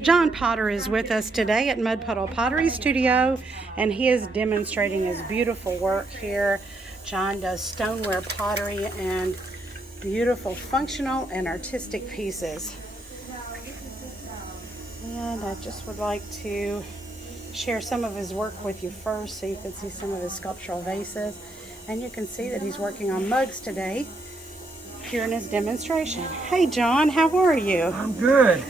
John Potter is with us today at Mud Puddle Pottery Studio, and he is demonstrating his beautiful work here. John does stoneware pottery and beautiful functional and artistic pieces. And I just would like to share some of his work with you first so you can see some of his sculptural vases. And you can see that he's working on mugs today here in his demonstration. Hey John, how are you? I'm good.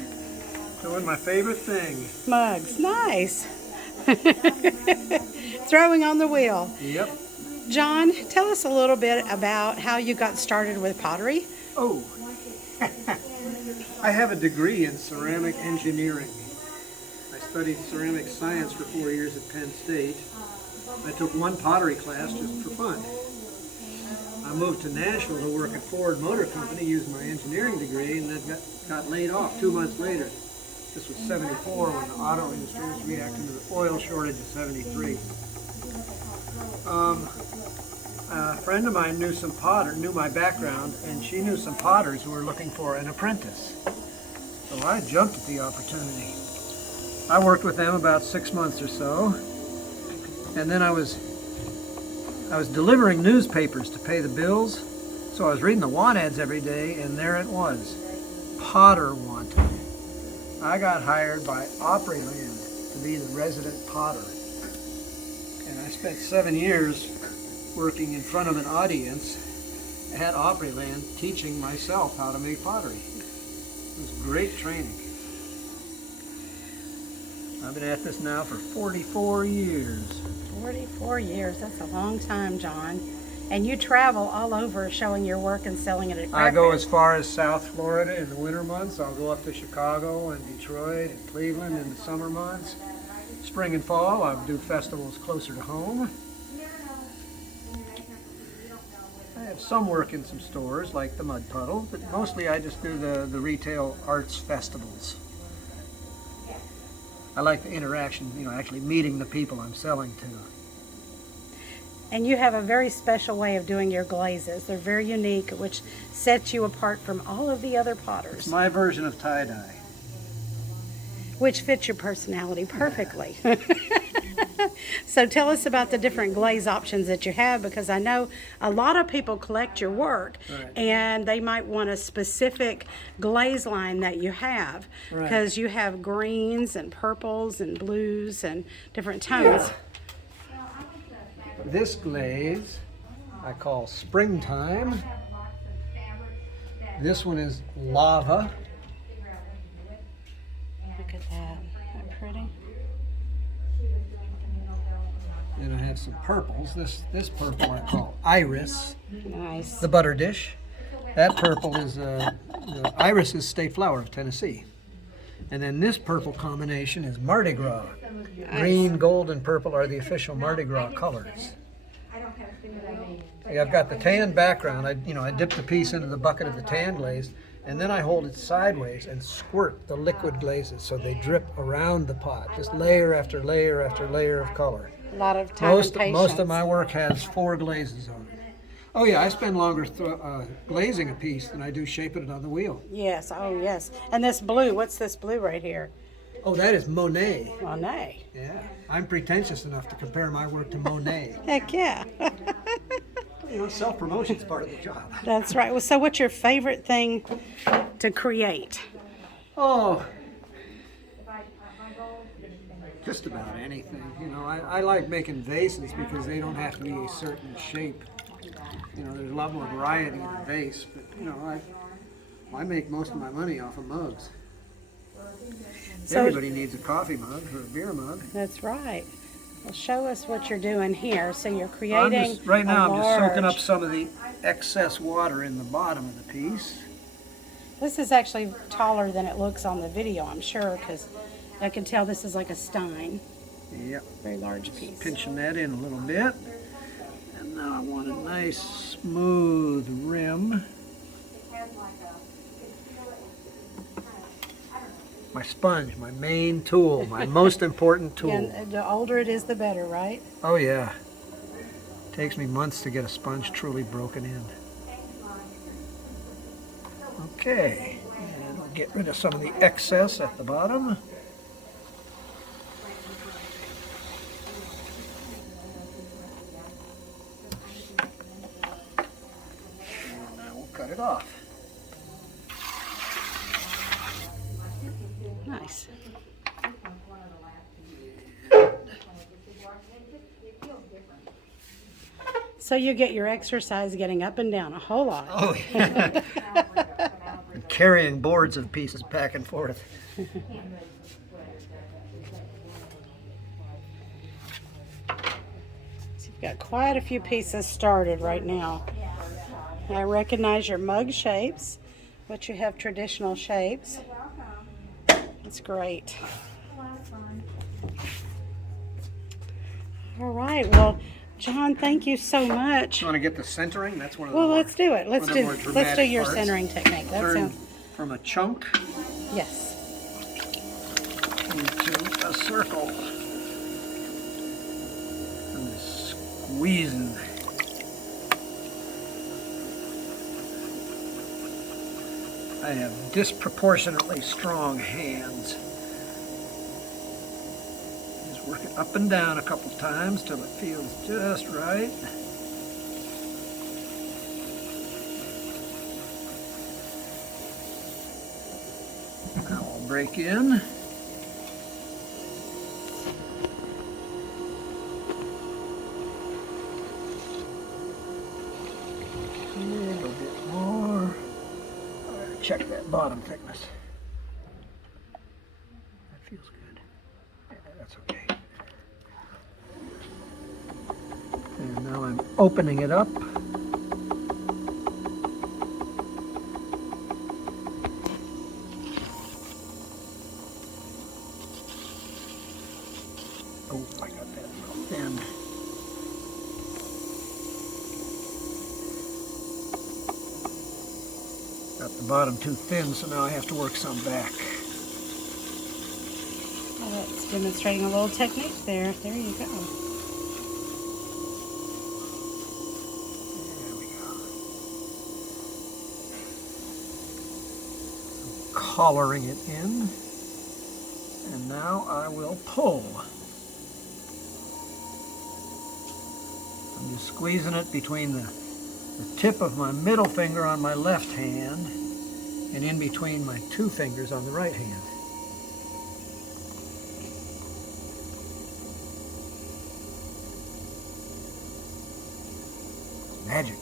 Doing my favorite thing. Mugs, nice. Throwing on the wheel. Yep. John, tell us a little bit about how you got started with pottery. Oh, I have a degree in ceramic engineering. I studied ceramic science for 4 years at Penn State. I took one pottery class just for fun. I moved to Nashville to work at Ford Motor Company, used my engineering degree, and then got laid off 2 months later. This was 74 when the auto industry was reacting to the oil shortage of 73. A friend of mine knew my background, and she knew some potters who were looking for an apprentice. So I jumped at the opportunity. I worked with them about 6 months or so, and then I was delivering newspapers to pay the bills, so I was reading the want ads every day, and there it was, potter wanted. I got hired by Opryland to be the resident potter, and I spent 7 years working in front of an audience at Opryland teaching myself how to make pottery. It was great training. I've been at this now for 44 years. 44 years, that's a long time, John. And you travel all over showing your work and selling it at craft I go fairs. as far as South Florida in the winter months. I'll go up to Chicago and Detroit and Cleveland in the summer months. Spring and fall, I'll do festivals closer to home. I have some work in some stores like the Mud Puddle, but mostly I just do the retail arts festivals. I like the interaction, actually meeting the people I'm selling to. And you have a very special way of doing your glazes. They're very unique, which sets you apart from all of the other potters. It's my version of tie-dye. Which fits your personality perfectly. So tell us about the different glaze options that you have, because I know a lot of people collect your work, Right. and they might want a specific glaze line that you have, Right. because you have greens and purples and blues and different tones. This glaze I call Springtime. This one is Lava. Look at that. Isn't that pretty? And I have some purples. This purple I call Iris, Nice. the butter dish. That purple is the Iris is state flower of Tennessee. And then this purple combination is Mardi Gras. Green, gold, and purple are the official Mardi Gras colors. See, I've got the tan background. I dip the piece into the bucket of the tan glaze, and then I hold it sideways and squirt the liquid glazes so they drip around the pot, just layer after layer after layer of color. A lot of time and patience. Most of my work has 4 glazes on it. Oh yeah, I spend longer glazing a piece than I do shaping it on the wheel. Yes, oh yes. And this blue, what's this blue right here? Oh, that is Monet. Monet. Yeah, I'm pretentious enough to compare my work to Monet. Heck yeah. Self-promotion's part of the job. That's right. Well, so what's your favorite thing to create? Oh, just about anything. I like making vases because they don't have to be a certain shape. There's a lot more variety in a vase, but I make most of my money off of mugs. So, everybody needs a coffee mug or a beer mug. That's right. Well, show us what you're doing here. So you're creating Right now I'm just soaking up large... some of the excess water in the bottom of the piece. This is actually taller than it looks on the video, I'm sure, because I can tell this is like a stein. Yep. Very large piece. Pinching that in a little bit. And now I want a nice smooth rim. My sponge, my main tool, my most important tool. And the older it is, the better, right? Oh yeah. Takes me months to get a sponge truly broken in. Okay. And get rid of some of the excess at the bottom. And now we'll cut it off. Nice. So you get your exercise getting up and down a whole lot. Oh, yeah. Carrying boards of pieces back and forth. So you've got quite a few pieces started right now. I recognize your mug shapes, but you have traditional shapes. It's great. All right, well, John, thank you so much. You want to get the centering? That's one of the Well, more, let's do it. Let's do your parts. centering technique. That Turn sounds from a chunk yes. into a circle. And just squeezing. I have disproportionately strong hands. Just work it up and down a couple times till it feels just right. Now I'll break in. A little bit more. Check that bottom thickness. That feels good. Yeah, that's okay. And now I'm opening it up. Oh, I got that a little thin. Got the bottom too thin, so now I have to work some back. Well, that's demonstrating a little technique there. There you go. There we go. I'm collaring it in. And now I will pull. I'm just squeezing it between the tip of my middle finger on my left hand and in between my two fingers on the right hand. Magic.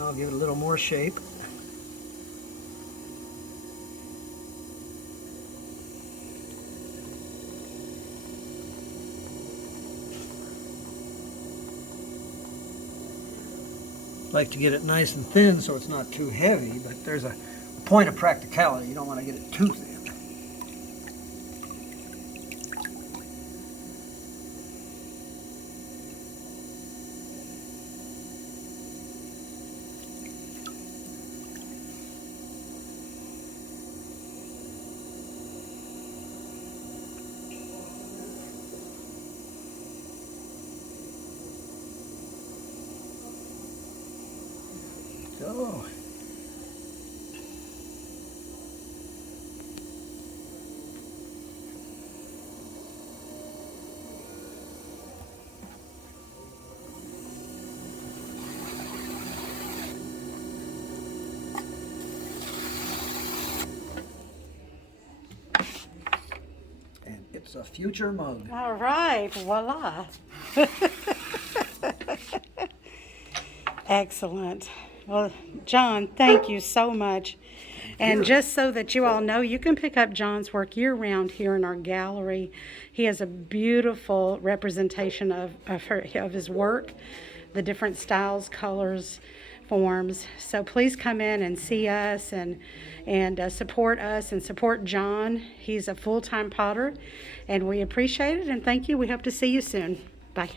I'll give it a little more shape. Like to get it nice and thin so it's not too heavy, but there's a point of practicality. You don't want to get it too thin. Go. And it's a future mug. All right, voila. Excellent. Well, John, thank you so much. And just so that you all know, you can pick up John's work year-round here in our gallery. He has a beautiful representation of his work, the different styles, colors, forms. So please come in and see us and support us and support John. He's a full-time potter, and we appreciate it. And thank you. We hope to see you soon. Bye.